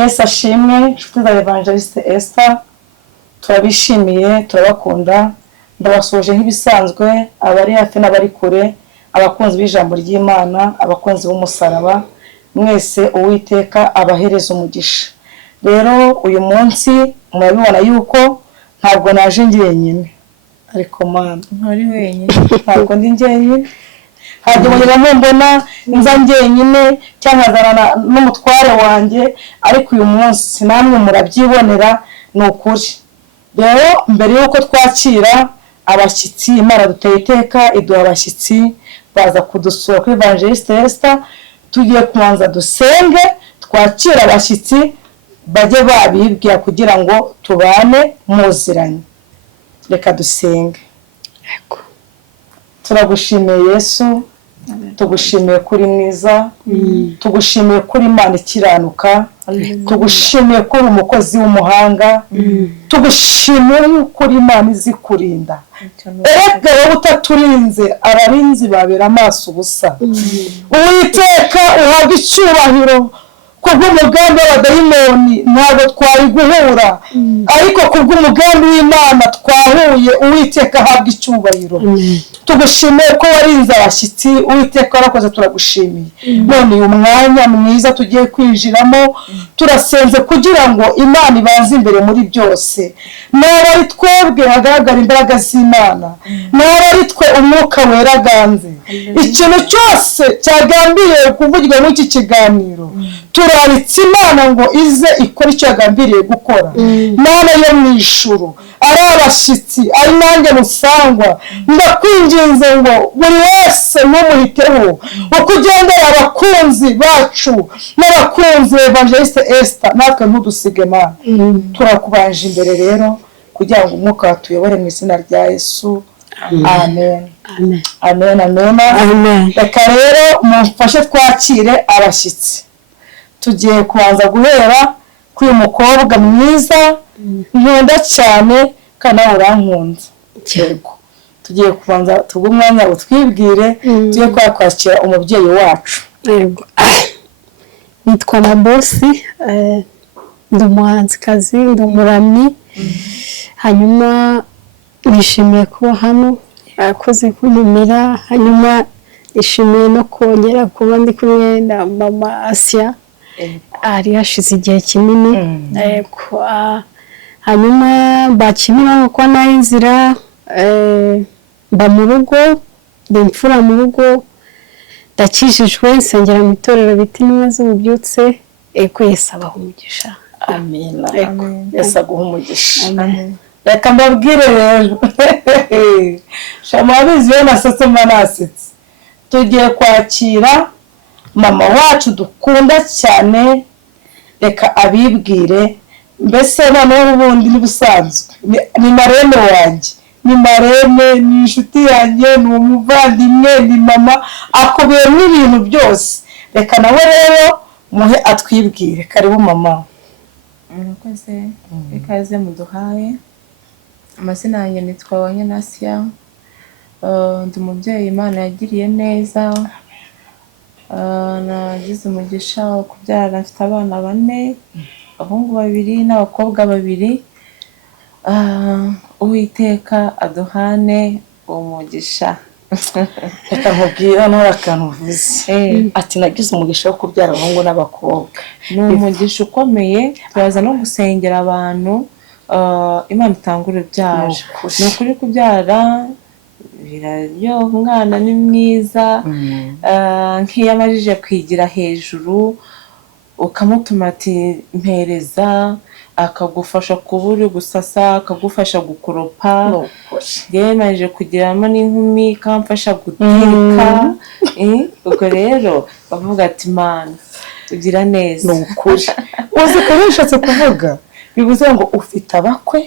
Yesu ashimwe. Inshuti za Evangeliste Esther, turabishimiye, turabakunda. Ndabasoje nk'ibisanzwe abari hafi n'abari kure, abakunzi b'ijambo ry'Imana, abakunzi b'umusaraba, mwese Uwiteka abahereza umugisha. Rero uyu munsi murabibona yuko ntabwo naje njyenyine, ariko Mana ntari wenyine, ntabwo ndi njyenyine. Hajya mu mbona nza njyenyine cyangwa nkazana n'umutware wanjye, ariko uyu munsi namwe murabyibonera ni ukuri. Rero mbere yuko twakira abashyitsi, Imana duteye iteka iduha abashyitsi baza kudusura kuri Evangeliste Esther, tugiye kubanza dusenge twakira abashyitsi bajye babibwira kugira ngo tubane muziranye. Reka dusenge. Turagushimiye Yesu, tugushimiye kuri mwiza, tugushimiye kuri Imana ikiranuka, tugushimiye kuri umukozi w'umuhanga, tugushimiye kuri Imana izi kurinda. Erega wowe utaturinze abarinzi babera amaso ubusa. Uwiteka uhabwa icyubahiro kubw'umugambi w'abadayimoni ntabwo twari guhura, ariko kubw'umugambi w'Imana twahuye. Uwiteka ahabwa icyubahiro. Tugushimiye ko warinze abashyitsi, Uwiteka warakoze, turagushimiye. None uyu mwanya mwiza tugiye kwinjiramo, turasenze kugira ngo Imana ibanze imbere muri byose. Naba ari twebwe hagaragara imbaraga z'Imana, naba ari twe umwuka wera aganze. Ikintu cyose cyagambiriye kuvugirwa muri iki kiganiro, turaritse Imana ngo ize ikora icyo yagambiriye gukora. Mana yo mu ijuru, ari abashyitsi, ari nanjye musangwa, ndakwinginze ngo buri wese ntumuhiteho, uko ugendera abakunzi bacu n'abakunzi ba Evangeliste Esther, natwe ntudusige Mana. Turakubanje imbere rero kugira ngo umwuka watuyobore mu izina rya Yesu. Amen. Amen. Amen. Reka rero mufashe twakire abashyitsi. Tugiye kubanza guhera kuri uyu mukobwa mwiza nkunda cyane kandi nawe urankunda. Yego. Tugiye kubanza umwanya ngo twibwire, tugiye kwakira umubyeyi wacu. Yego. Nitwa Mabosi, ndi umuhanzikazi, ndi umuramyi. Hanyuma nishimiye kuba hano, akoze kuntumira. Hanyuma nishimiye no kongera kuba ndi kumwe na mama Asia, ari hashize igihe kinini. Hanyuma bakimira nkuko nayo inzira, mba mu rugo, ndi imfura mu rugo, ndakijijwe, nsengera mu itorero bita Intumwa z'Ububyutse. Yesu abaha umugisha. Amen. Yesu aguha umugisha. Reka mbabwire rero, shamabizi yo nasetse manasetse, tugiye kwakira mama wacu dukunda cyane. Reka abibwire, mbese noneho ubundi n'ubusanzwe ni marene wanjye, ni marene, ni inshuti yanjye, ni umuvandimwe, ni mama, akubiyemo ibintu byose. Reka nawe rero muhe atwibwire. Karibu mama. murakoze. Ikaze muduhaye. Amazina yanjye nitwa Wanyanasya, ndi umubyeyi Imana yagiriye neza. Nagize umugisha wo kubyara, mfite abana 4, abahungu 2 n'abakobwa 2. Uwiteka aduhane umugisha. Reka nkubwira n'urakantu uvuze, ati nagize umugisha wo kubyara abahungu n'abakobwa. Ni umugisha ukomeye. Turaza no gusengera abantu Imana itanga urubyaro. Ni ukuri kubyara biraryoha, umwana ni mwiza. Nk'iyo amajije kwigira hejuru ukamutuma ati mpereza, akagufasha kuba uri gusasa, akagufasha gukoropa. Yemeje kugiramo n'inkumi kamfasha guteka. Ubwo rero bavuga ati Mana ugira neza. Ni ukuri. Uzi ko bishatse kuvuga, bivuze ngo ufite abakwe,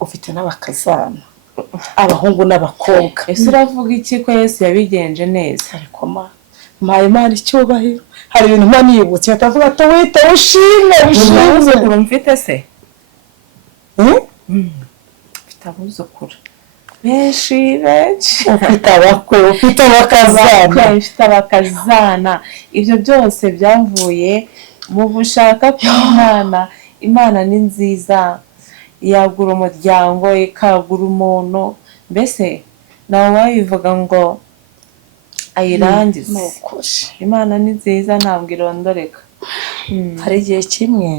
ufite n'abakazana, abahungu n'abakobwa. Ese uravuga iki ko Yesu yabigenje neza? Ariko mpaye Imana icyubahiro. Hari ibintu mba nibutse batavuga ati wite ushimwe. Mfite se? Mfite abuzukuru benshi. Ufite abakwe, ufite abakazana. Mfite abakazana. Ibyo byose byavuye mu bushaka bw'Imana. Imana ni nziza, yagura umuryango, ikagura umuntu, mbese nawe wabivuga ngo ayirangize. Imana ni nziza ntabwo irondoreka. hari igihe kimwe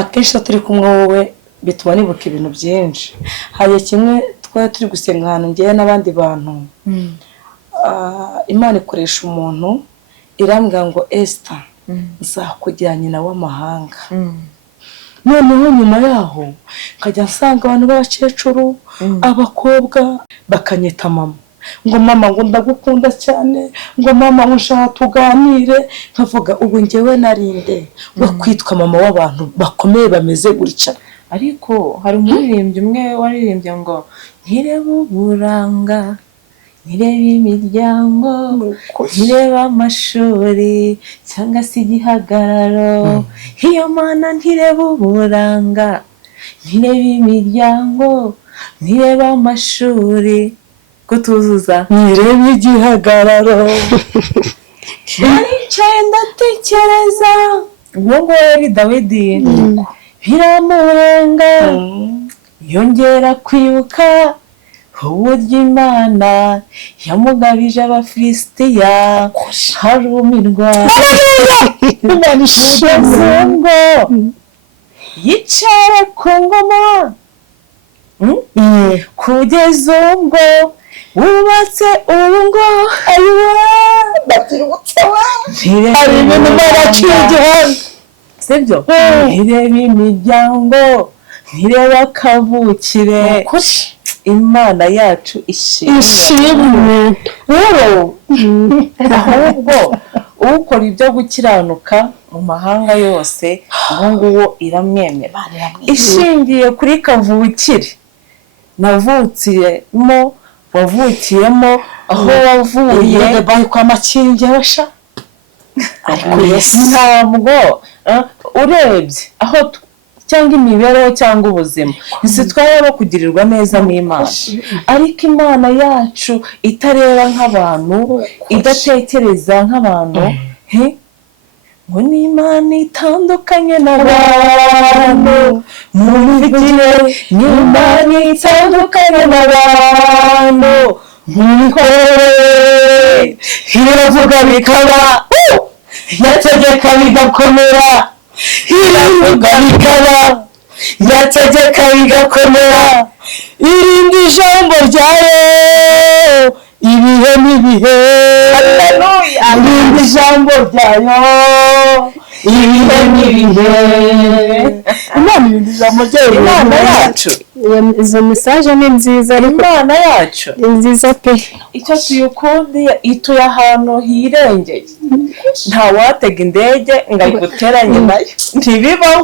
akenshi iyo turi kumwe wowe bituma nibuka ibintu byinshi. hari igihe kimwe twari turi gusenga ahantu ngewe n'abandi bantu, Imana ikoresha umuntu irambwira ngo Esther nzakujyana nyina w'amahanga. noneho nyuma yaho nkajya nsanga abantu b'abakecuru abakobwa bakanyita mama, ngo mama ngo ndagukunda cyane, ngo mama ngo nshaka tuganire. nkavuga ubu ngewe narinde we kwitwa mama w'abantu bakomeye bameze gutya. ariko hari umuririmbyi umwe waririmbye ngo ntirebe uburanga, ntirebe imiryango, ntirebe amashuri cyangwa se igihagararo. iyo Mana ntirebe uburanga, ntirebe imiryango, ntirebe amashuri, kutuzuza nirebe igihagararo. naricaye ndatekereza, uwo nguwo yari Dawidi, biramurenga yongera kwibuka uburyo Imana yamugabije Abafilisitiya harumirwa. kugeza ubwo yicaye ku ngoma, kugeza ubwo wubatse urugo. hari ibintu baraciye igihanda, sibyo? ntirebe imiryango, ntirebe akavukire. Imana yacu ishimwe. rero ahubwo ukora ibyo gukiranuka mu mahanga yose ubu nguwo iramwemera, ishingiye kuri kavukire navutsiyemo, wavukiyemo, aho wavuye bari kwa makingi basha. ntabwo urebye aho cyangwa imibereho cyangwa ubuzima ntitwaba kugirirwa neza n'Imana. ariko Imana yacu itareba nk'abantu, idatekereza nk'abantu, ngo ni Imana itandukanye n'abantu mu mivugire, ni Imana itandukanye n'abantu mu mikorere. iravuga bikaba, yategeka bigakomera, iravuga bikaba, yategeka bigakomera. irindi jambo ryayo ibihe n'ibihe. irindi jambo ryayo ibihe n'ibihe. Imana irindi jambo ryayo. Imana yacu, izo mesaje ni nziza, ariko Imana yacu ni nziza pe. icyo tuyikundiye ituye ahantu hirengeye, nta watega indege ngo ayiguteranye nayo, ntibibaho.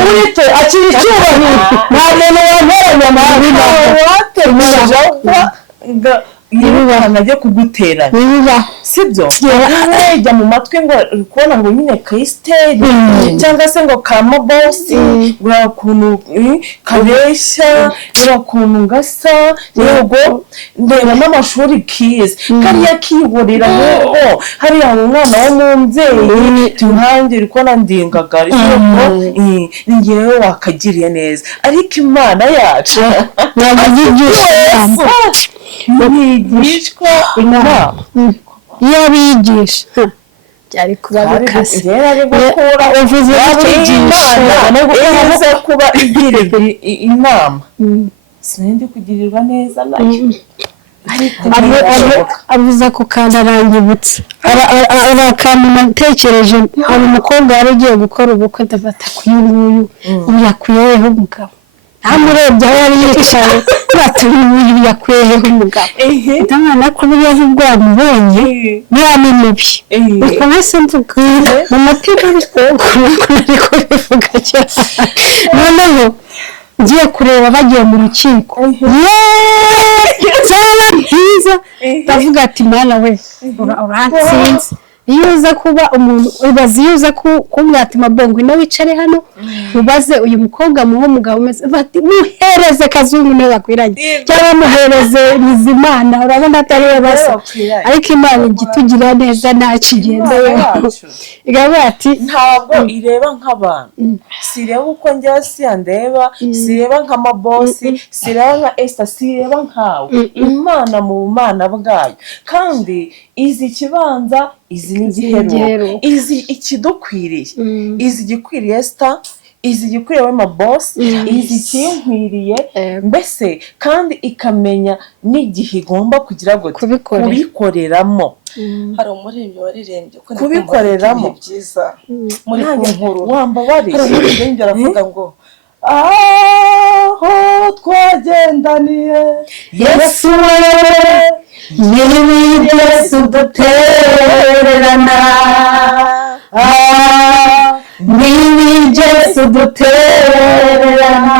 urite akiri icyubahiro, nta muntu wamperanya nawe, nta wategereje ngo yirukana ajye kuguteranya, bibaho sibyo? Jya mu matwi ngo uri kubona ngo nyine Christelle cyangwa se ngo Kamobosi, uriya kuntu kabeshya, uriya kuntu ngasa, yego ndeba n'amashuri kize kariya kiburira nk'uko hariya umwana w'umubyeyi tuhange uri kubona ndingagari, ni ngewe wakagiriye neza. ariko Imana yacu ntiyigishwa inama. iyo abigisha byari kuba bikase. uvuze Imana kuba igirirwa inama, sinindi kugirirwa neza nayo. avuze ako kantu arangibutse, ari akantu natekereje. hari umukobwa wari ugiye gukora ubukwe, ndafata ku nguyu ubu yakwiyeho umugabo, ntamurebye aho yari yicaye, baturi uyu yakwiyeho umugabo. ndamana ko buriya ubwo yamubonye niba ni mubi, uko wese mvuga mu mutima ariko bivuga cyane. noneho ngiye kureba bagiye mu rukiko, byaba byiza, ndavuga ati Mana we urantsinze. iyo uza kuba umuntu ubaza iyo uza kumwatima bongo ino wicare hano ubaze uyu mukobwa muho umugabo umeze bati muhereze Kazungu niwe bakwiranye cyangwa muhereze Bizimana urabona atari we basa ariko Imana igitugira neza nta kigendeyeho igavuga ati ntabwo ireba nk'abantu sireba uko njya siyandeba sireba nk'amabosi sireba nka Esther sireba nkawe Imana mu bumana bwayo kandi izi ikibanza izi n'igiheruka izi ikidukwiriye izi igikwiriye Esther izi igikwiriye w'amabosi izi ikinkwiriye mbese kandi ikamenya n'igihe igomba kugira ngo kubikoreramo hari umuririmbyi waririmbye kubikoreramo byiza muri iyi nkuru wambabarira hari umuririmbyi aravuga ngo aho twagendaniye Yesu ntibigeze udutererana ntibigeze udutererana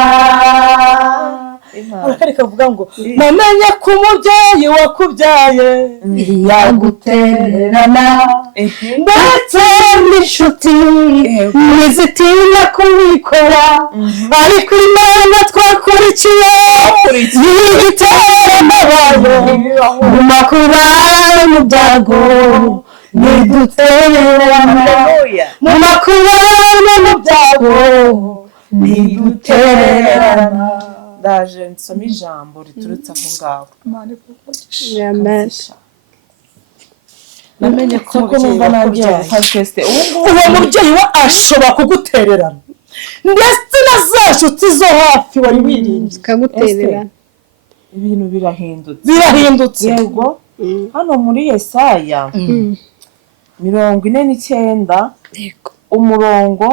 ariko avuga ngo namenye ko umubyeyi wakubyaye yagutererana ndetse n'inshuti ntizitinya kubikora ariko Imana twakurikiye yigitererana bayo mu makuba mu byago ntidutererana mu makuba no mu byago ntidutererana ndaje nsoma ijambo riturutse aho ngaho namenye ko numva nagiye gufasha uwo mubyeyi we ashobora kugutererana ndetse na za nshuti zo hafi wari wirinze zikagutererana ibintu birahindutse yego hano muri Yesaya 49 umurongo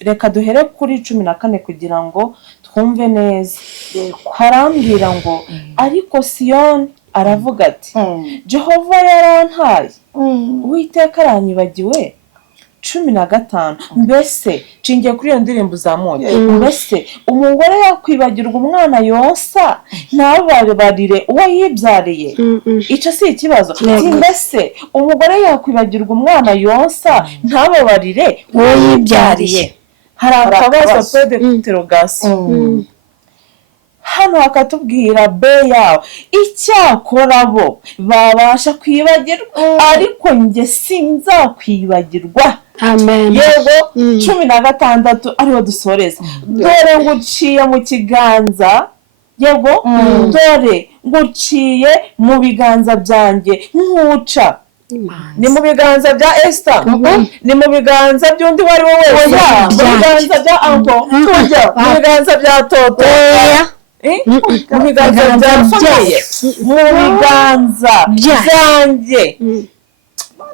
reka duhere kuri 14 kugira ngo twumve neza harambwira ngo ariko Siyoni aravuga ati Jehova yarantaye Uwiteka aranyibagiwe 15 mbese nshingiye kuri iyo ndirimbo uzamuye mbese umugore yakwibagirwa umwana yonsa ntababarire uwo yibyariye icyo si ikibazo mbese umugore yakwibagirwa umwana yonsa ntababarire uwo yibyariye hari akabazo pede interrogation hano hakatubwira be yawe icyakora bo babasha kwibagirwa ariko njye sinzakwibagirwa amen yego 16 ariho dusoreza dore nguciye mu kiganza yego dore nguciye mu biganza byanjye nkuca ni mu biganza bya Esther ni mu biganza by'undi wari we wese mu biganza bya Anko tujya mu biganza bya Toto mu biganza bya Famiye mu biganza byanjye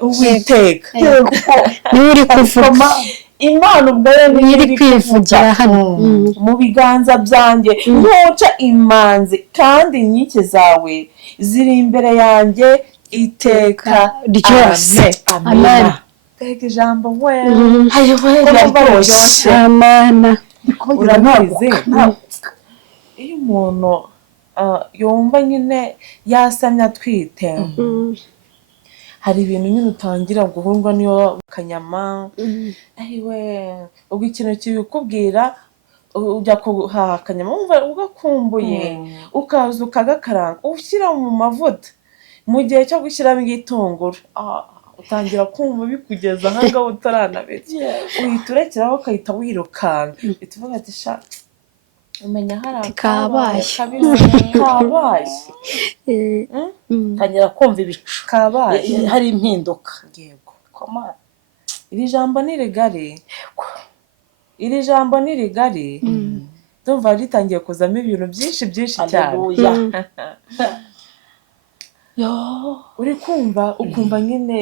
Uwiteka niwe uri kuvuga Imana ubwayo niwe iri kwivugira hano mu biganza byanjye ntuca imanzi kandi inkike zawe ziri imbere yanjye iteka ryose amen tega ijambo we yaryoshye amana urabizi iyo umuntu yumva nyine yasamye atwite hari ibintu nyine utangira guhurwa niyo kanyama ayiwe ubwo ikintu kibikubwira ujya kuhaha akanyama wumva ugakumbuye ukaza ukagakaranga ushyira mu mavuta mu gihe cyo gushyiramo igitunguru utangira kumva bikugeza aha ngaho utaranabirya uhita urekeraho ukahita wirukanka uhita uvuga ati sha umenya hari akabaye tangira kumva ibicu kabaye hari impinduka yego iri jambo ni rigari ndumva ritangiye kuzamo ibintu byinshi cyane uri kumva ukumva nyine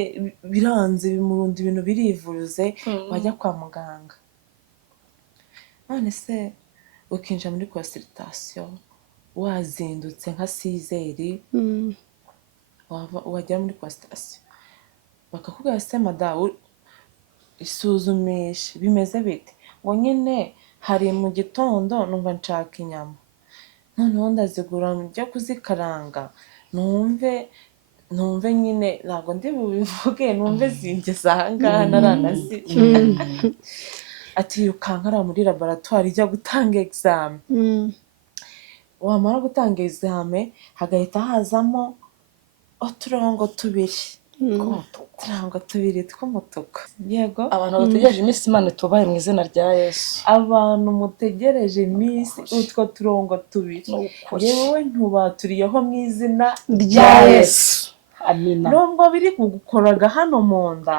biranze bimurundi ibintu birivuze wajya kwa muganga none se ukinjira muri consultation wazindutse nka 6 wajya muri consultation bakakubwira se madamu isuzumisha bimeze bite ngo nyine hari mu gitondo numva nshaka inyama noneho ndazigura njya kuzikaranga numve numve nyine ntabwo ndi bubivuge numve zingeze ahangaha naranazira ati yirukanka ari muri laboratwari ijya gutanga egizame wamara gutanga egizame hagahita hazamo uturongo tubiri tw'umutuku yego abantu bategereje iminsi Imana itubahe mu izina rya Yesu. abantu mutegereje iminsi utwo turongo tubiri yewe ntubaturiyeho mu izina rya Yesu. Amina. nubwo biri kugukoraga hano mu nda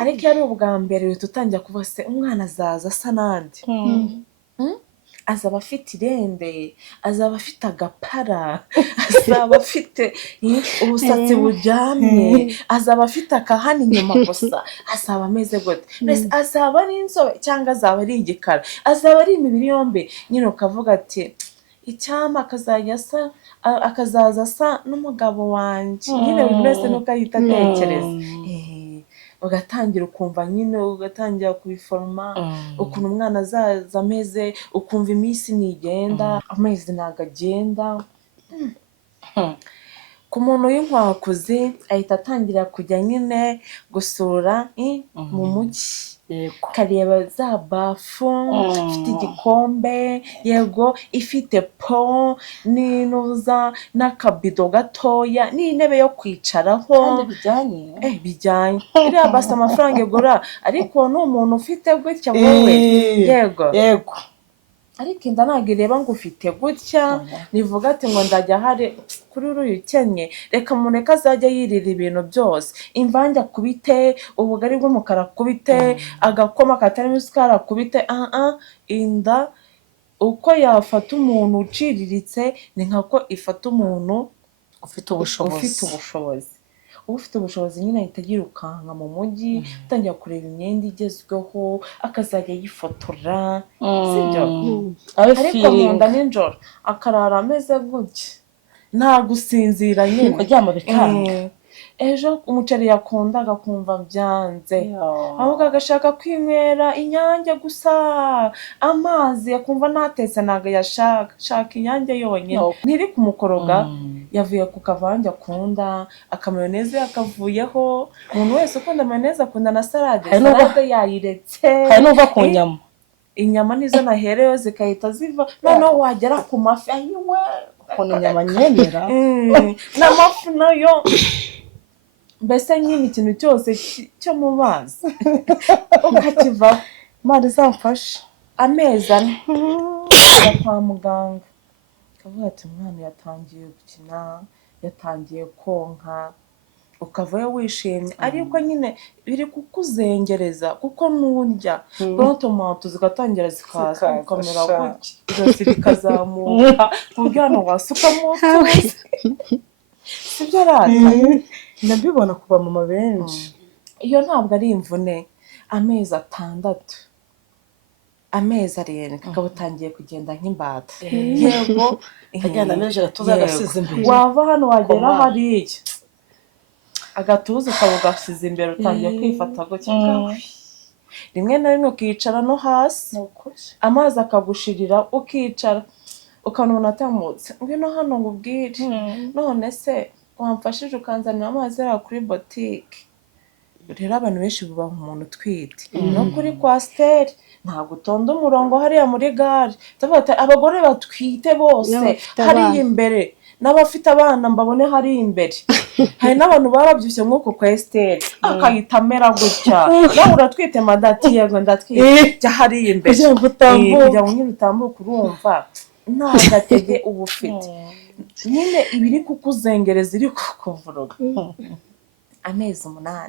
ariko iyo ari ubwa mbere uhita utangira kuvuga se umwana azaza asa n'andi azaba afite irende azaba afite agapara azaba afite ubusatsi buryamye azaba afite akahani inyuma gusa azaba ameze gute mbese azaba ari inzobe cyangwa azaba ari igikara azaba ari imibiri yombi nyine ukavuga ati icyama akazaza asa n'umugabo wanjye nyine buri wese nuko ahita atekereza ugatangira ukumva nyine ugatangira kubiforoma ukuntu umwana azaza ameze ukumva iminsi ntigenda amezi ntabwo agenda ku muntu w'inkwakuzi ahita atangira kujya nyine gusura mu mujyi kareba za bafu ifite igikombe yego ifite po n'inuza n'akabido gatoya n'intebe yo kwicaraho bijyanye iriya basi amafaranga igura ariko ni umuntu ufite gutya wowe yego ariko inda ntabwo ireba ngo ufite gutya nivuga ati ngo ndajya hari kuri uriya ukennye reka mureke azajya yirira ibintu byose imvange akubite ubugari bw'umukara akubite agakoma katarimo isukari akubite inda uko yafata umuntu uciriritse ni nkako ifata umuntu ufite ubushobozi ufite ubushobozi nyine ahita yirukanka mu mujyi atangira kureba imyenda igezweho akazajya yifotora sibyo ariko mu nda nijoro akarara ameze gutya nta gusinzira nyine kuryama bikanga ejo umuceri yakundaga akumva byanze ahubwo agashaka kwinywera inyange gusa amazi akumva ntatetse ntabwo yashaka inyange yonyine ntiri kumukoroga yavuye ku kavange akunda akamayoneze yakavuyeho umuntu wese ukunda mayoneze akunda na salade yayiretse hari n'uva ku nyama inyama nizo nahereyo zigahita ziva noneho wagera ku mafi ayiwe ukuntu inyama nyemera n'amafi nayo mbese nyine ikintu cyose cyo mu mazi ukakivaho Imana izamfashe amezi 4 kwa muganga akavuga ati umwana yatangiye gukina yatangiye konka ukavayo wishimye ariko nyine biri kukuzengereza kuko nurya protomato zigatangira zikaza ukamera gutya ijosi rikazamuka uburyo hano wasukamo utuzi sibyo rata ndabibona ku bamama benshi iyo ntabwo ari imvune amezi 6 amezi 7 kakaba utangiye kugenda nk'imbata yego agenda ameje gatuza agasize imbere wava hano wagera hariya agatuza ukaba ugasize imbere utangiye kwifata gutya rimwe na rimwe ukicara no hasi amazi akagushirira ukicara ukanona atamutse ngwino hano ngubwire none se wamfashije ukanzanira amazi ari kuri botike rero abantu benshi bubaha umuntu utwite no kuri kwasiteri ntabwo utonda umurongo hariya muri gare abagore batwite bose hariya imbere n'abafite abana mbabone hariya imbere hari n'abantu barabyibushye nk'uko kwasiteri akahita amera gutya nawe uratwite madati yego ndatwite jya hariya imbere kugira ngo nyine utambuke urumva nta gatege uba ufite nyine ibiri kukuzengereza iri kukuvuruga amezi 8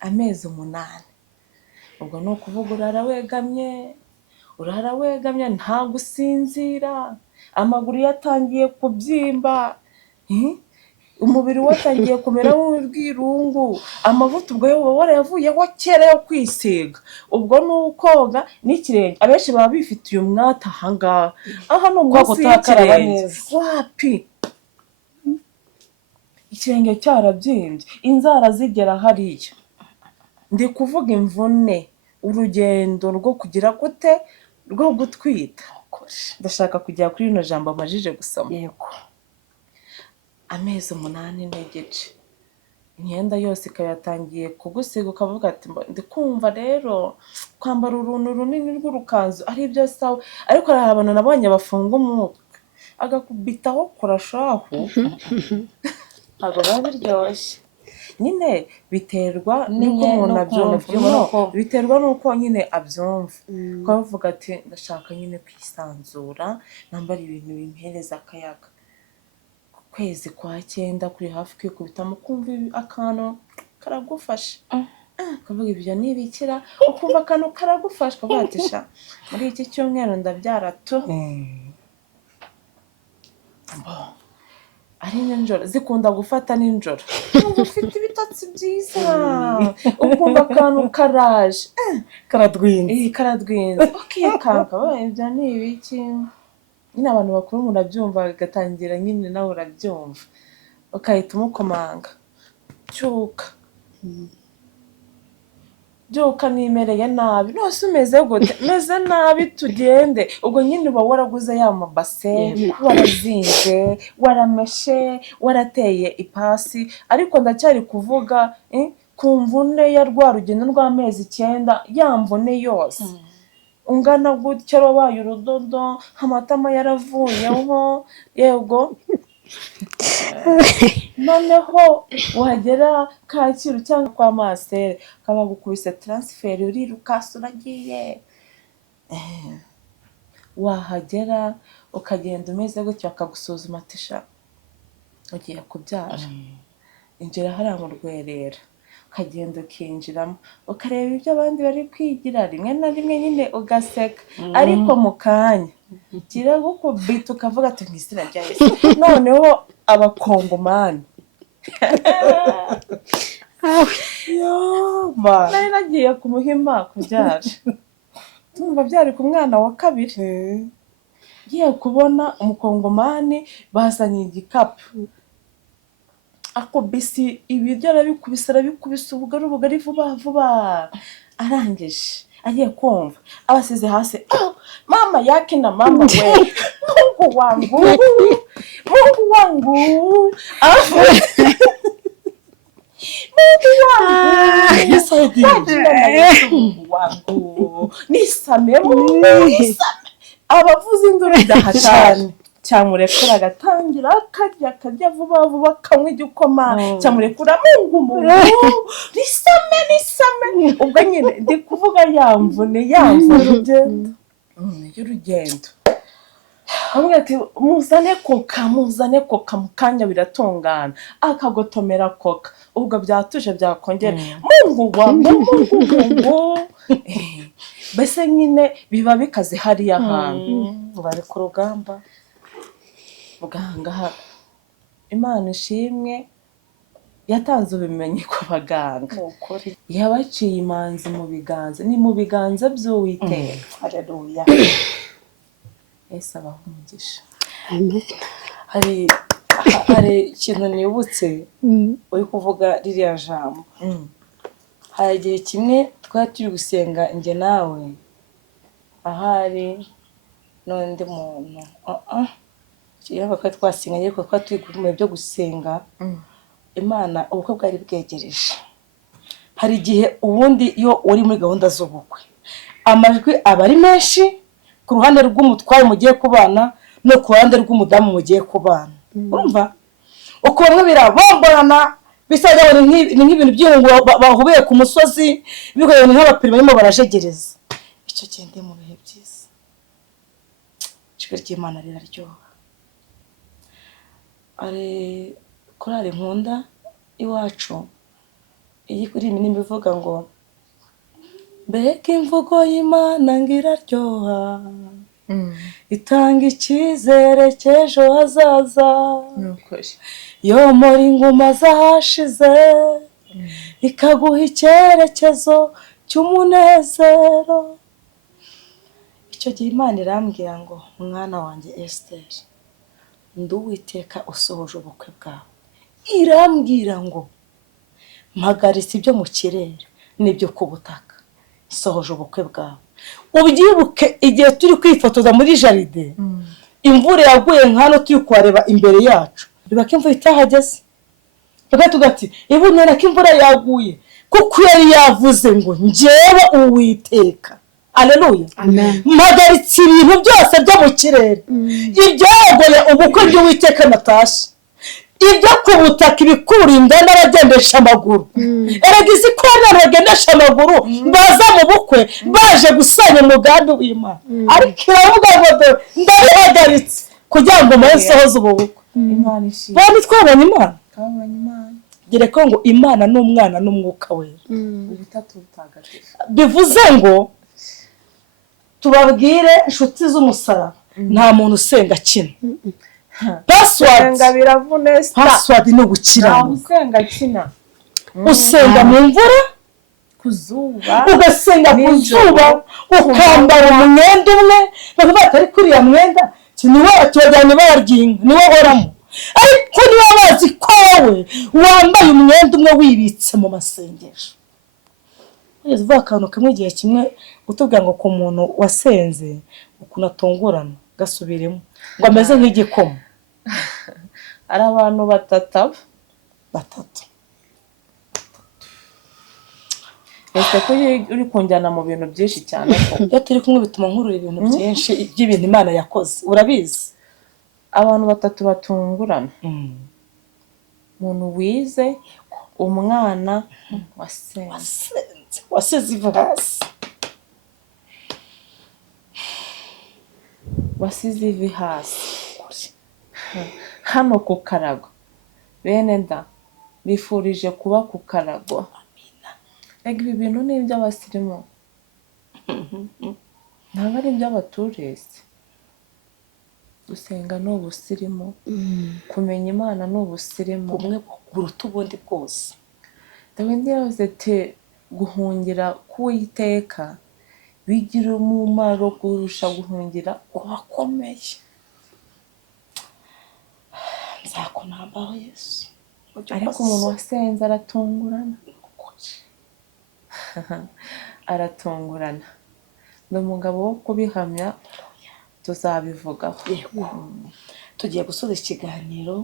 amezi 8 ubwo ni ukuvuga urara wegamye nta gusinzira amaguru yatangiye kubyimba umubiri watangiye kumera nk'urwirungu amavuta ubwo uba warayavuyeho kera yo kwisiga ubwo ni ukoga n'ikirenge abenshi baba bifitiye umwata ahangaha aha ni umunsi y'ikirenge wapi ikirenge cyarabyimbye inzara zigera hariya ndi kuvuga imvune urugendo rwo kugira gute rwo gutwita ndashaka kujya kuri rino jambo amajije gusoma yego amezi 8 n'igice, imyenda yose ikaba yatangiye kugusiga, ukavuga ati ndi kumva rero kwambara uruntu runini rw'urukanzu ari byo sawa, ariko hari abantu nabonye bafunga umutwe agakubitaho kurashaho ntabwo biba biryoshye. Nyine biterwa n'uko umuntu abyumva, biterwa n'uko nyine abyumva, ukavuga ati ndashaka nyine kwisanzura, nambara ibintu bimpereza akayaga. Kwezi kwa 9 kuri hafi kwikubitamo, kumva akantu karagufasha, ukavuga ibyo nibikira, ukumva akantu karagufasha, ukavuga ati sha muri iki cyumweru ndabyara tu. Ari nijoro, zikunda gufata nijoro, ufite ibitotsi byiza, ukumva akantu karaje karadwinze ukikanga, ibyo ni ibiki? Nyine abantu bakuru murabyumva, bigatangira nyine nawe urabyumva, ukahita umukomanga, byuka nimereye nabi. Nose umeze gute? Meze nabi, tugende. Ubwo nyine uba waraguze ya mabase, warazinze, warameshe, warateye ipasi, ariko ndacyari kuvuga ku mvune ya rwa rugendo rw'amezi 9, ya mvune yose ungana gutya, wabaye urudodo, amatama yaravuyeho, yego. Noneho wagera Kacyiru cyangwa kwa Masere, kaba gukubise transfer, uriruka uragiye. Wahagera ukagenda umeze gutyo, akagusuzuma ati sha ugiye kubyara, injira hariya mu rwerera, ukagenda ukinjiramo, ukareba ibyo abandi bari kwigira, rimwe na rimwe nyine ugaseka, ariko mu kanya kiragukubita ukavuga ati mu izina rya Yesu. Noneho abakongomani nari nagiye ku Muhima kubyara, tumva byari ku mwana wa 2, ngiye kubona umukongomani bazanye igikapu, akubisi ibiryo, arabikubisa ubugari vuba, arangije agiye kumva abasize hasi, mama yake na mama we, Mungu wangu Mungu wangu nisamemo, abavuza induru cyane, cyamurekura agatangira akarya vuba, kamwe igikoma, cyamurekura Mungu nisame. Ubwo nyine ndi kuvuga yamvune y'urugendo, hamwe ati muzane koka mu kanya biratungana, akagotomera koka, ubwo byatuje byakongera Mungu wangu. Mbese nyine biba bikaze hariya hantu bari ku rugamba. Muganga Imana ishimwe yatanze ubumenyi ku baganga, yabaciye imanzi mu biganza, ni mu biganza by'Uwiteka. Haleluya, Yesu abahumugisha. Amen. Hari ikintu nibutse uri kuvuga ririya jambo. Hari igihe kimwe twari turi gusenga njye nawe, ahari n'undi muntu, kiraba ko twasenga, ariko twari turi mu byo gusenga Imana, ubukwe bwari bwegereje. Hari igihe ubundi iyo uri muri gahunda z'ubukwe, amajwi aba ari menshi ku ruhande rw'umutware mugiye kubana no ku ruhande rw'umudamu mugiye kubana, urumva uko bamwe birabomborana, bisaga ni nk'ibintu by'ingo bahubiye ku musozi, bigoye nk'abapiri barimo barajegereza. Icyo cyende mu bihe byiza, ijwi ry'Imana riraryoha. Ari korali nkunda iwacu, iyi kuri iminini bivuga ngo mbega imvugo y'Imana ngiraryoha, itanga icyizere cy'ejo hazaza, yomora inguma zahashize, ikaguha icyerekezo cy'umunezero. Icyo gihe Imana irambwira ngo mwana wanjye Esther, ndi Uwiteka usohoje ubukwe bwawe. Irambwira ngo mpagaritse ibyo mu kirere n'ibyo ku butaka, sohoje ubukwe bwawe. Ubyibuke igihe turi kwifotoza muri jaride, imvura yaguye nkano turi kuhareba imbere yacu, biba ko imvura itahageze, bakavuga ati ibonera ko imvura yaguye, kuko yari yavuze ngo njyewe Uwiteka. Aleluya. Mpagaritse ibintu byose byo mu kirere, ibyagoye ubukwe by'Uwiteka Natasha, ibyo ku butaka, ibikurinda n'abagendesha amaguru. Erega izi ko abantu bagendesha amaguru baza mu bukwe baje gusanya umugambi w'Imana, ariko iravuga ngo ndabihagaritse kugira ngo musohoze ubu bukwe. Imana ishimwe. Bandi twabonye Imana. Twabonye Imana. Gereko ngo Imana n'Umwana n'Umwuka Wera. Ubutatu butagatifu. Bivuze ngo tubabwire inshuti z'umusaraba, nta muntu usenga kina. Password ni ugukiranuka. Usenga kina. Usenga mu mvura, ku zuba, ugasenga ku zuba, ukambara umwenda umwe, bakavuga ati ariko uriya mwenda niwo tubajyanye baryinga, niwo horamo. Ariko niba bazi ko wowe wambaye umwenda umwe wibitse mu masengesho. Ugeze uvuga akantu kamwe igihe kimwe utubwira ngo ku muntu wasenze ukuntu atungurana, gasubiremo ngo ameze nk'igikoma. Ari abantu batatu. Ese ko uri kunjyana mu bintu byinshi cyane ko iyo turi kumwe bituma nkurura ibintu byinshi by'ibintu Imana yakoze, urabizi. Abantu batatu batungurana. Umuntu wize, umwana, wasize ivu hasi. Wasize ivi hasi. Hano ku karago. Bene nda bifurije kuba ku karago. Ega ibi bintu ni iby'abasirimu, ntabwo ari iby'abaturesi. Gusenga ni ubusirimu, kumenya Imana ni ubusirimu, bumwe buruta ubundi bwose. Dawidi yavuze ati guhungira k'Uwiteka bigira umumaro kurusha guhungira kubakomeye. Nzakunambaho Yesu. Ariko umuntu wasenze aratungurana. Aratungurana. Ni umugabo wo kubihamya, tuzabivugaho. Tugiye gusoza ikiganiro,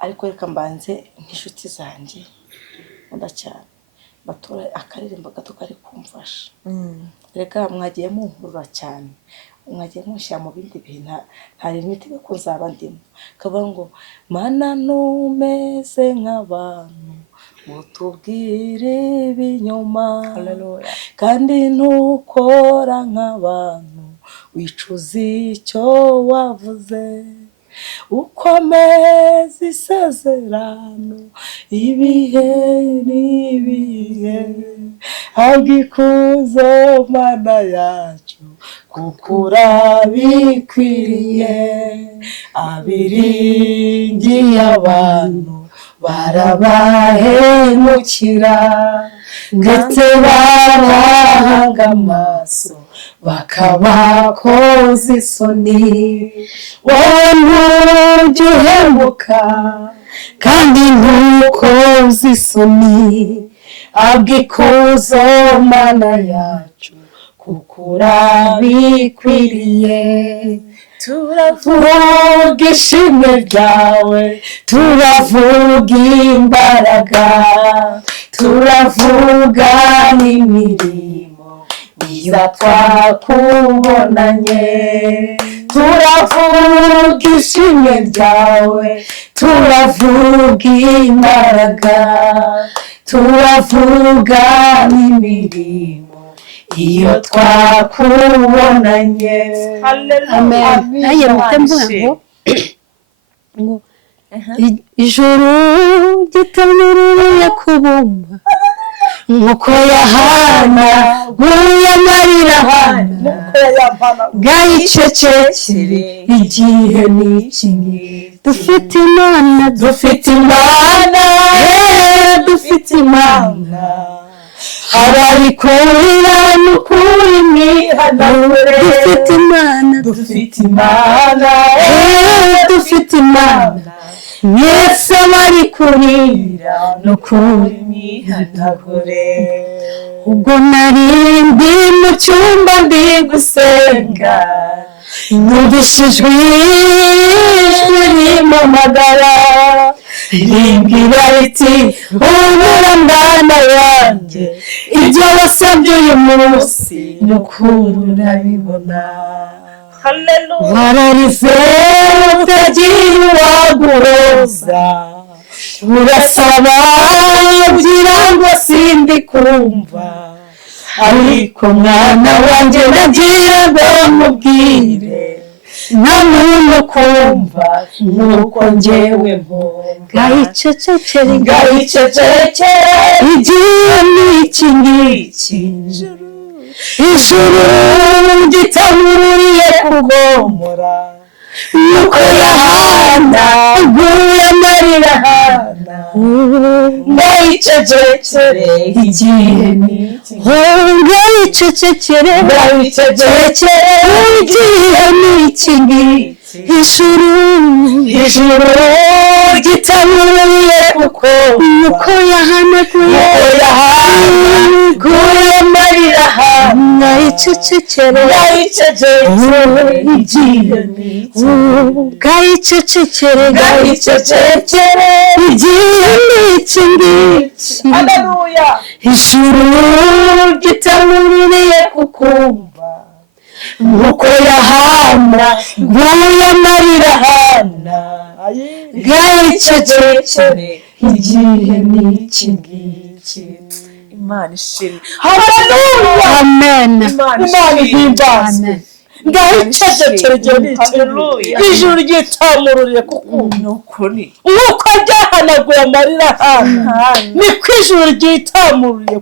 ariko reka mbanze nk'inshuti zanjye nkunda cyane batora akaririmbo gato kari kumfasha. Reka mwagiye munkurura cyane, mwagiye mushyira mu bindi bintu, hari n'itege ko nzaba ndimo. Kavuga ngo Mana numeze nk'abantu utubwire ibinyoma, kandi ntukora nk'abantu wicuza icyo wavuze. Ukomeza isezerano ibihe n'ibihe, habwa ikuzo Mana yacu kuko urabikwiriye. Abiringiye abantu barabahemukira, ndetse barahanga amaso bakabakoza isoni. Wowe ntujya uhemuka kandi ntukoze isoni, habwa ikuzo Mana yacu kuko urabikwiriye. Turavuga ishimwe ryawe, turavuga imbaraga, turavuga n'imirimo myiza twakubonanye. Turavuga ishimwe ryawe, turavuga imbaraga, turavuga n'imirimo iyo twakubonanye. Amen. Nanjye mutemvuga ngo ijuru gitanururiye kubumba nk'uko Yohana guyamarira Hana bwayicecekere igihe n'iki. Dufite Imana, dufite Imana, dufite Imana, abarikurira n'ukuri mwihanagure. Dufite Imana, dufite Imana, dufite Imana, mwese abarikurira n'ukuri mwihanagure. Ubwo nari ndi mu cyumba ndi gusenga, numvishijwe ijwi rimpamagara rimbwira riti humura mwana wanjye ibyo wasabye uyu munsi n'ukuri urabibona wararize utagira uwaguhoza urasaba ugira ngo sindi kumva ariko mwana wanjye nagira ngo mubwire nta muntu kumva nuko njyewe mbumva ngayicecekere igihe n'iki ngiki ijuru gitamuriye kugomora nuko Yohana iguye amarira hana ngayicecekere igihe n'iki ngayicecekere igihe n'iki ngiki ijuru gitamuriye kuko nuko yahanaguye amarira hana ngayicecekere igihe ngayicecekere igihe n'iki ngiki ijuru gitamuriye kukumva nuko Yohana iguye amarira hana ngayicecekere igihe n'iki ngiki. Imana ishimwe. Haleluya. Amen. Imana ihimbazwe. Ngayicecekere igihe n'iki ngiki. Ijuru gitamuriye kukumva. Nukuri. Nuko ryahanaguye amarira hana niko ijuru ryitamuriye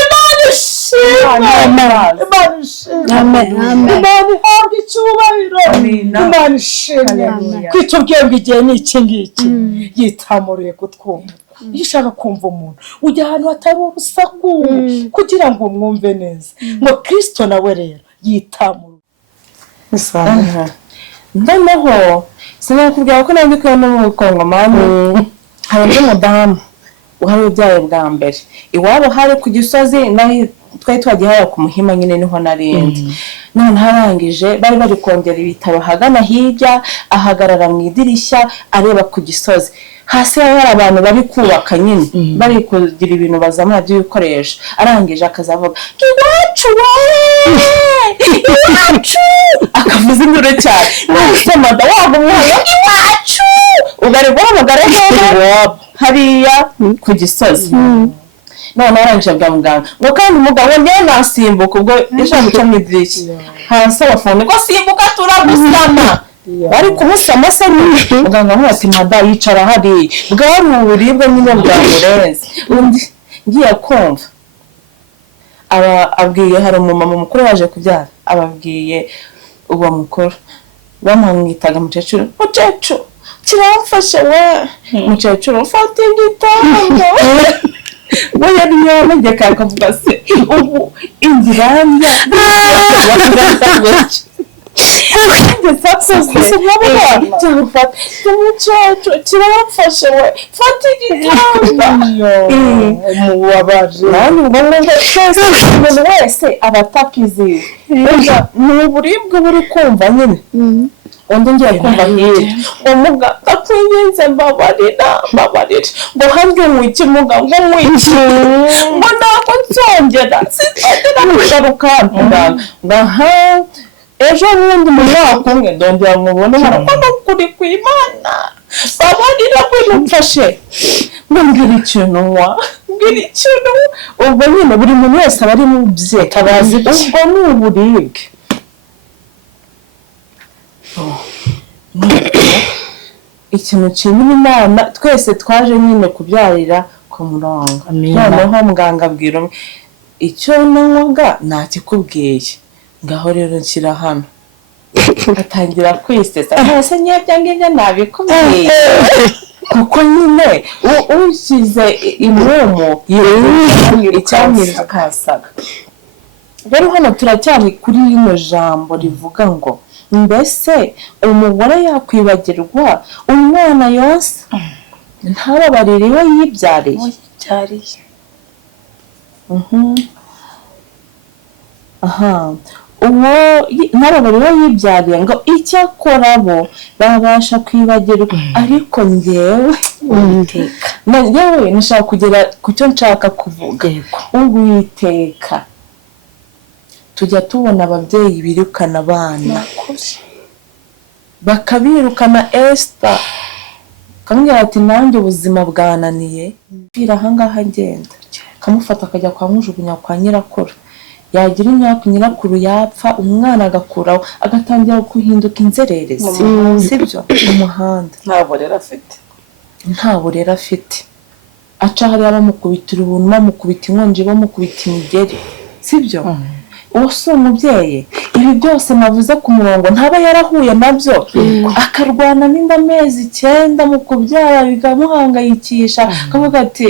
Imana ishimwe. Imana ishimwe. Imana ihabwa icyubahiro. Imana ishimwe. Kwitubwiye ngo igihe n'iki ngiki yitamuriye kutwumva. Iyo ushaka kumva umuntu ujya ahantu hatari urusaku kugira ngo umwumve neza. Ngo Kristo nawe rero yitamuriye. Noneho sinakubwira ko nabyo ko no mu Kongomani hari undi mudamu uhari ubyaye bwa mbere iwabo hari ku Gisozi naho twari twagiye hara ku Muhima nyine niho narindi none harangije bari bari kongera ibitaro hagana hirya ahagarara mu idirishya areba ku Gisozi hasi hari abantu bari kubaka nyine bari kugira ibintu bazamura by'ibikoresho arangije akazavuga iwacu akavuza induru cyane n'isomada wabo mwoyo iwacu ugari guhamagara neza hariya ku Gisozi none arangije bwa muganga ngo kandi umugabo njye nasimbuka ubwo yashaka guca mu idirishya hasi abafone ko simbuka turagusama bari kumusama se muganga mwati mada yicara hariya bwari uburibwe nyine bwa murenzi undi ngiye kumva abwiye hari umumama mukuru waje kubyara ababwiye uwo mukuru bamwitaga mukecuru kiramfashe we mukecuru mfata igitanda we yari yamegeka akavuga se ubu inziranya kiramfashe we fata igitanda umuntu wese aba atakiziwe ni uburibwe buri kumva nyine undi ngiye kumva hirya umuga akwinginze mbabarira ngo harya mwiki muga ngo mwiki ngo ntabwo nzongera sinzongera kugaruka ngaha ejo bundi mu mwaka umwe ndongera mubone murakono kuri ku Imana babarira kwimufashe mbwira ikintu ubwo nyine buri muntu wese aba ari mu bye tabazi ubwo ni uburibwe ikintu kinini Imana twese twaje nyine kubyarira ku murongo noneho muganga abwira umwe icyo nanywaga nakikubwiye ngaho rero nshyira hano atangira kwisesa ntase nyabya ngibyo nabikubwiye kuko nyine ushyize imwumu icyamiriza akasaga rero hano turacyari kuri rino jambo rivuga ngo mbese umugore yakwibagirwa umwana yose ntababarire we yibyariye uwo nabo rero yibyariye ngo icyo akora bo babasha kwibagirwa ariko njyewe njyewe nashaka kugera ku cyo nshaka kuvuga Uwiteka tujya tubona ababyeyi birukana abana bakabirukana Esther kamubwira ati nanjye ubuzima bwananiye bwira ahangaha agenda kamufata akajya kwa mujugunya kwa nyirakuru yagira imyaka nyirakuru yapfa umwana agakuraho agatangira guhinduka inzererezi sibyo umuhanda ntabwo rero afite aca hariya bamukubitira ubuntu bamukubita inkonji bamukubita imigeri sibyo uwo si umubyeyi ibi byose navuze ku murongo ntaba yarahuye nabyo akarwana n'inda amezi 9 mu kubyara bikamuhangayikisha akavuga ati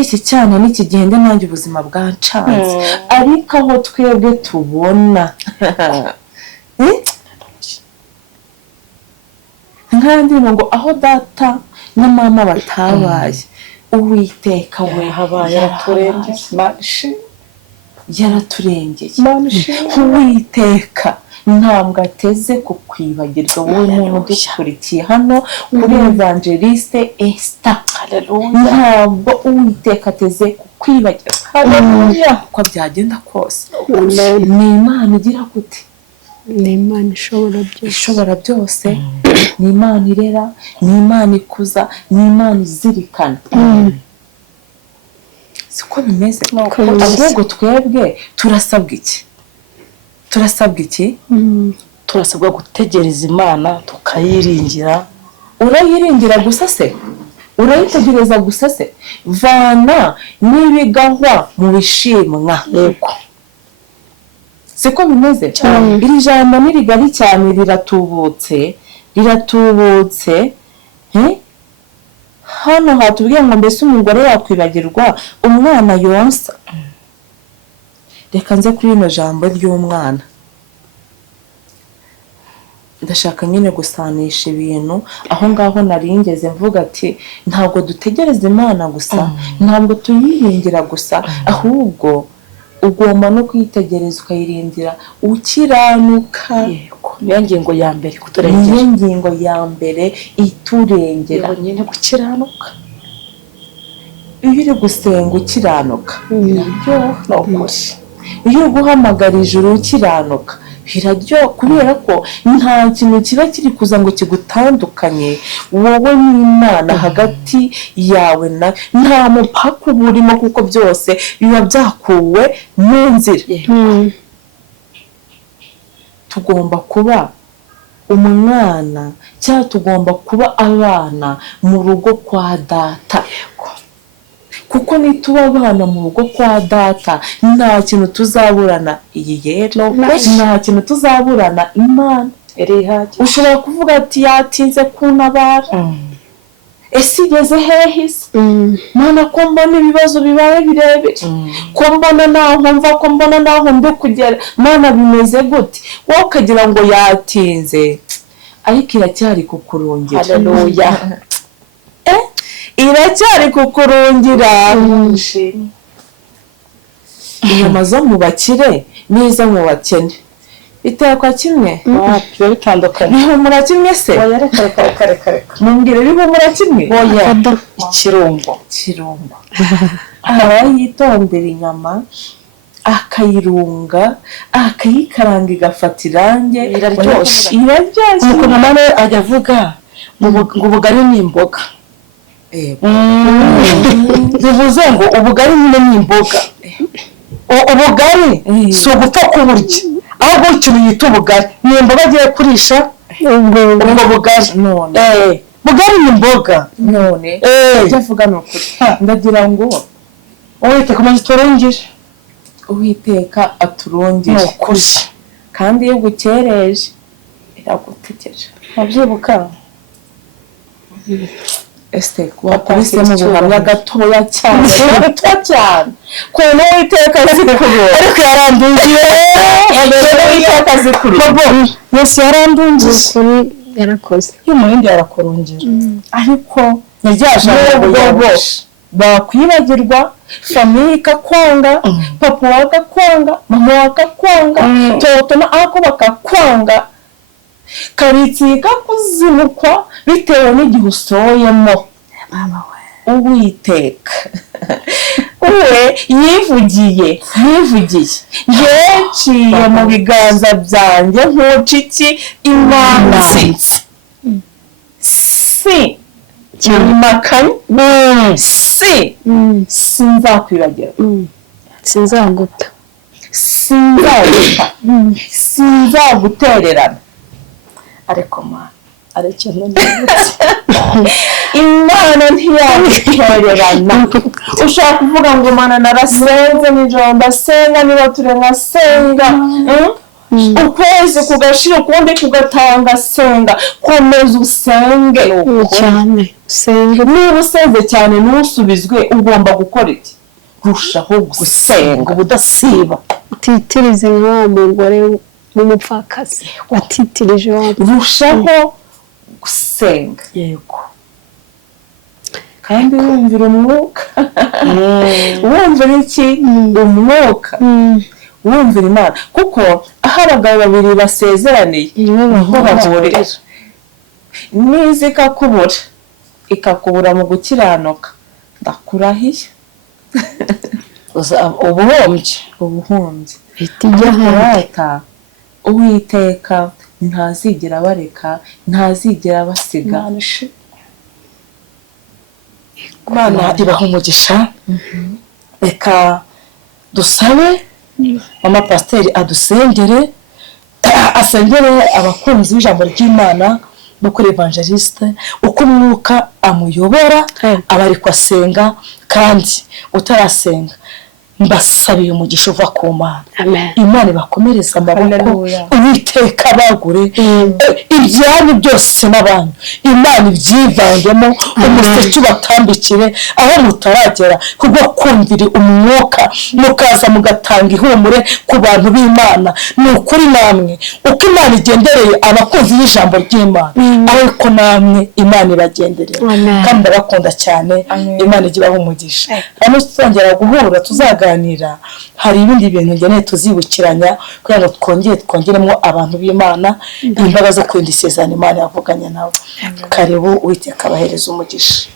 iki cyane n'ikigende nanjye ubuzima bwancanze ariko aho twebwe tubona nkandi ngo aho data na mama batabaye Uwiteka we habaye yaraturengeye Uwiteka ntabwo ateze kukwibagirwa wowe muntu dukurikiye hano kuri Evangeliste Esther ntabwo Uwiteka ateze kukwibagirwa uko byagenda kose ni Imana igira gute ni Imana ishobora byose ni Imana irera ni Imana ikuza ni Imana izirikana siko bimeze ahubwo twebwe turasabwa iki turasabwa gutegereza Imana tukayiringira urayiringira gusa se urayitegereza gusa se vana n'ibigahwa mu bishimwa yego siko bimeze iri jambo ni rigari cyane riratubutse hano hatubwiye ngo mbese umugore yakwibagirwa umwana yonsa reka nze kuri ino jambo ry'umwana ndashaka nyine gusanisha ibintu aho ngaho naringeze mvuga ati ntabwo dutegereza Imana gusa ntabwo tuyiringira gusa ahubwo ugomba no kwitegereza ukayirindira ukiranuka niyo ngingo ya mbere kuturengera niyo ngingo ya mbere iturengera nyine gukiranuka iyo uri gusenga ukiranuka biraryoha iyo uri guhamagara ijuru ukiranuka biraryoha kubera ko nta kintu kiba kiri kuza ngo kigutandukanye wowe n'Imana hagati yawe na nta mupaka uba urimo kuko byose biba byakuwe mu nzira tugomba kuba umwana cyangwa tugomba kuba abana mu rugo kwa data kuko nituba abana mu rugo kwa data nta kintu tuzaburana iyi rero nta kintu tuzaburana Imana ushobora kuvuga ati yatinze kuntabara ese igeze hehe Mana ko mbona ibibazo bibaye birebire ko mbona naho mva ko mbona naho mbe kugera Mana bimeze gute wowe ukagira ngo yatinze ariko iracyari kukurungira haleluya iracyari kukurungira inyama zo mu bakire n'izo mu bakene bitekwa kimwe biba bitandukanye bihumura kimwe se oya reka mumbwire bihumura kimwe oya ikirungo aba yitondera inyama akayirunga akayikaranga igafata irange iraryoshye nuko mama we ajya avuga ngo ubugari ni imboga bivuze ngo ubugari nyine ni imboga ubugari si ugupfa kuburya ahubwo ikintu yita ubugari ni imboga agiye kurisha ubwo bugari bugari ni imboga none ujya avuga ni ukuri ndagira ngo Uwiteka maze turungire Uwiteka aturungire ni ukuri kandi iyo ugukereje iragutegereje wabyibuka ese wakubisemo ubuhamya gatoya cyane ko Uwiteka azi kurura ariko yarandungiye Uwiteka azi kurura Yesu yarandungiye yarakoze y'umuhindi yarakurungira ariko niryaje nubwo bakwibagirwa famiye ikakwanga, papa wawe akakwanga, mama wawe akakwanga, toto na ako bakakwanga, karitsiye kakuzinukwa bitewe n'igihe usohoyemo. Uwiteka we yivugiye yeciye mu biganza byanjye nkuca iki Imana si makanya sinzakwibagirwa, sinzaguta, sinzagutererana. Ariko Mana arecyane nibutse Imana ntiyagutererana. Ushaka kuvuga ngo Mana narasenze nijoro ndasenga, niba ture nkasenga, ukwezi kugashira ukundi kugatanga senga, komeza usenge cyane usenge. Niba usenze cyane ntusubizwe, ugomba gukora iki? Rushaho gusenga ubudasiba. utitirize nka wa mugore w'umupfakazi watitirije wa rushaho gusenga. yego kandi wumvira umwuka wumvira iki? Umwuka, wumvira Imana, kuko aho abagabo babiri basezeraniye niho bahurira. Niza ikakubura mu gukiranuka, ndakurahiye ubuhombye itijya Uwiteka ntazigera bareka, ntazigera basiga. Imana ibaha umugisha. Reka dusabe mama pasiteri adusengere, asengere abakunzi b'ijambo ry'Imana no kuri evangeliste, uko umwuka amuyobora aba ariko asenga. Kandi utarasenga mbasabiye umugisha uva ku Mana. Imana ibakomereza amaboko, Uwiteka bagure ibyanyu byose n'abantu, Imana ibyivangemo, umuseke ubatambikire aho mutaragera, kubwo kumvira umwuka mukaza mugatanga ihumure ku bantu b'Imana. Ni ukuri namwe uko Imana igendereye abakunzi b'ijambo ry'Imana, ariko namwe Imana ibagendereye. Kandi ndabakunda cyane. Imana ijye ibaha umugisha. Hano tuzongera guhura tuzaganira, hari ibindi bintu ngeneye tuzibukiranya kugira ngo twongeremo abantu b'Imana imbaraga zo kurinda isezerano Imana yavuganye nabo. Karibu, Uwiteka abahereza umugisha.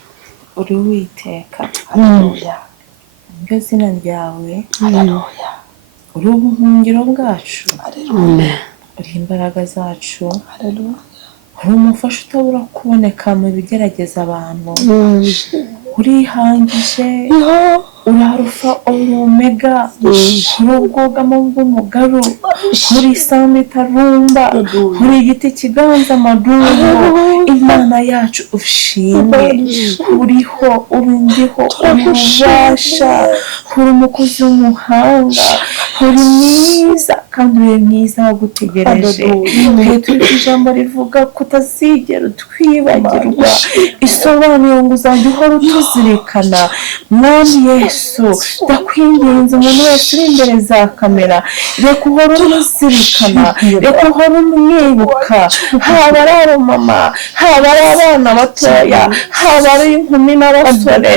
Uri Uwiteka, haleluya, iryo zina ryawe, haleluya. Uri ubuhungiro bwacu, haleluya. Uri imbaraga zacu, haleluya. Uri umufasha utabura kuboneka mu bigerageza abantu. Urihangije, uri Alufa, uri Omega, uri ubwugamo bw'umugaru, uri isambu itarumba, uri igiti kiganza amadungu. Imana yacu ushimwe, uriho, urindiho, uri ubasha, uri umukozi w'umuhanga, uri mwiza kandi uri mwiza wagutegereje. Petero ijambo rivuga kutazigera utwibagirwa, isobanuye ngo uzajya uhora utuzirikana. Mwami Yesu, ndakwinginze umuntu wese uri imbere za kamera, reka uhora umuzirikana, reka uhora umwibuka, haba ari abamama, haba ari abana batoya, haba ari inkumi n'abasore,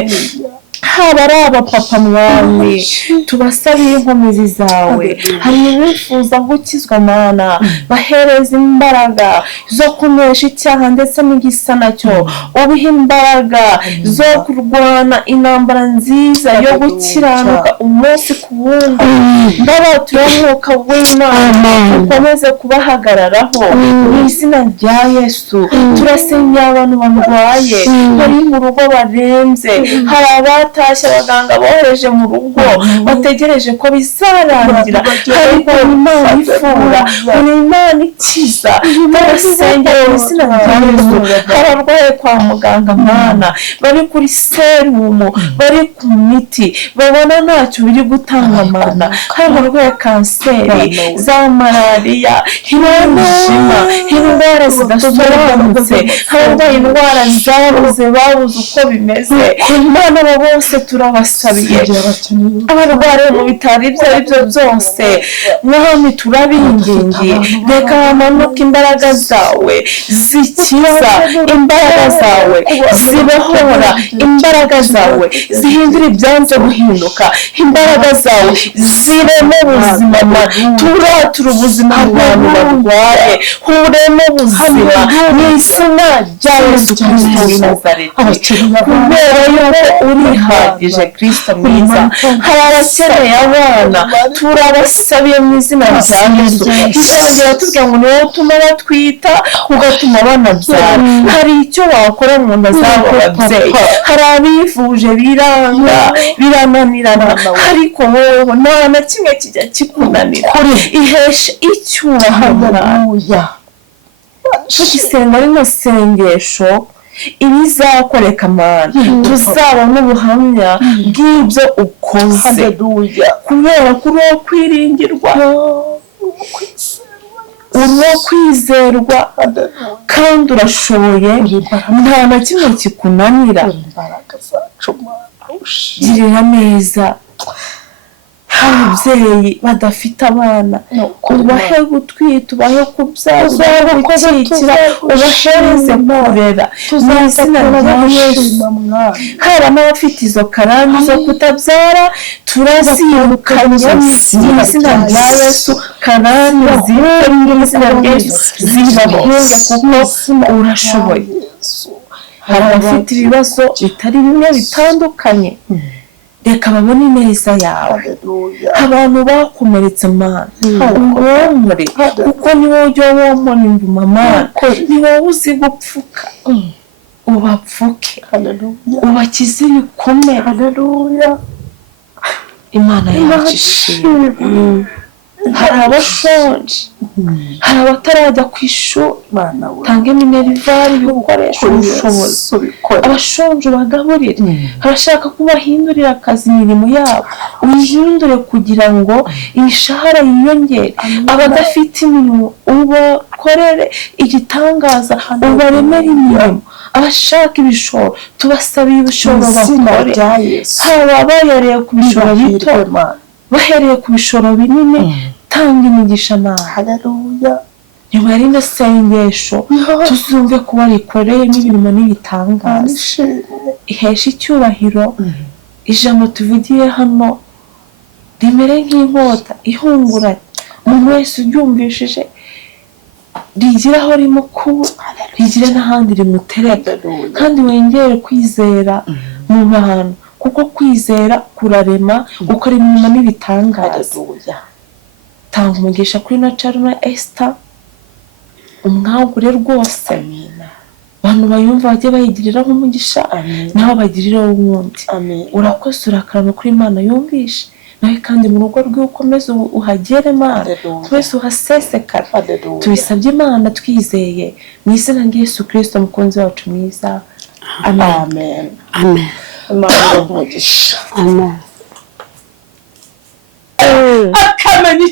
haba ari abapapa. Mwami, tubasabiye inkomezi zawe. Hari abifuza gukizwa Mana, bahereza imbaraga zo kunesha icyaha ndetse n'igisa nacyo, ubiha imbaraga zo kurwana intambara nziza yo gukiranuka umunsi ku wundi. Ndabatura umwuka w'Imana ukomeze kubahagararaho mu izina rya Yesu. Turasengera abantu barwaye, bari mu rugo barembye, hari abatashye abaganga bohereje mu rugo bategereje ko bizarangira, ariko Imana ivura, Imana ikiza. Turasengera mu izina rya Yesu abarwaye kwa muganga Mana, bari kuri serumu, bari ku miti, babona ntacyo biri gutanga Mana, hari abarwaye kanseri, za malariya, umwijima, indwara zidasobanutse, abarwaye indwara zabuze babuze uko bimeze. Imana abo bose bose turabasabiye, abarwariye mu bitaro ibyo ari byo byose mwami turabingingiye, reka hamanuke imbaraga zawe zikiza, imbaraga zawe zibohora, imbaraga zawe zihindura ibyanze guhinduka, imbaraga zawe zireme ubuzima, turatura ubuzima bw'abantu barwaye, ureme ubuzima mu izina rya Yesu Kristo w'i Nazareti, kubera yuko urihagije Kristo mwiza. Hari abakeneye abana, turabasabiye mu izina rya Yesu. Ijambo riratubwira ngo ni wowe utuma batwita ugatuma banabyara. Hari icyo wakora mu nda z'abo babyeyi, hari abivuje biranga birananirana, ariko wowe nta na kimwe kijya kikunanira. Iheshe icyubahiro, tugisenga rino sengesho ibizakoreka Mana, tuzabona ubuhamya bw'ibyo ukoze, kubera ko uri uwo kwiringirwa, uri uwo kwizerwa, kandi urashoboye, nta na kimwe kikunanira. Girira neza ababyeyi badafite abana, ubahe gutwita, ubahe kubyara, ubahe gukikira, ubahereze kurera mu izina rya Yesu. Hari n'abafite izo karande zo kutabyara, turazirukanye mu izina rya Yesu. Karande zipfe mu izina rya Yesu, zibahinge kuko urashoboye. Hari abafite ibibazo bitari bimwe bitandukanye, reka babone ineza yawe. Abantu bakomeretse Mana, ubomore, kuko ni wowe ujya womora imvuma Mana, ni wowe uzi gupfuka, ubapfuke, ubakize ibikomere. Imana yacu ishimwe. Hari abashonje, hari abatarajya ku ishuri, tange minerivare, ibikoresho, ubushobozi. Abashonje bagaburire, abashaka ko bahindurira akazi imirimo yabo uyihindure kugira ngo imishahara yiyongere. Abadafite imirimo ubakorere igitangaza, ubaremere imirimo. Abashaka ibishoro tubasabiye ibishoro bakore, haba bahereye ku bishoro bito, bahereye ku bishoro binini. Tanga imigisha Mana. Nyuma y'irino sengesho tuzumve ko warikoreyemo ibirimo n'ibitangaza. Iheshe icyubahiro ijambo tuvugiye hano, rimere nk'inkota ihunguranye, umuntu wese uryumvishije rigira aho rimukura, rigire n'ahandi rimutereka, kandi wongere kwizera mu bantu, kuko kwizera kurarema, gukora imirimo n'ibitangaza. Tanga umugisha kuri Nacaru na Esther, umwagure rwose, abantu bayumva bajye bayigirira nk'umugisha, naho bagirira wundi. Urakoze, urakarama kuri Imana yumvishe, nawe kandi mu rugo rwe ukomeze uhagere Mana, ukomeze uhasesekara. Tubisabye Imana twizeye mu izina rya Yesu Kristo umukunzi wacu mwiza, amen. Amen. Amen. akamenya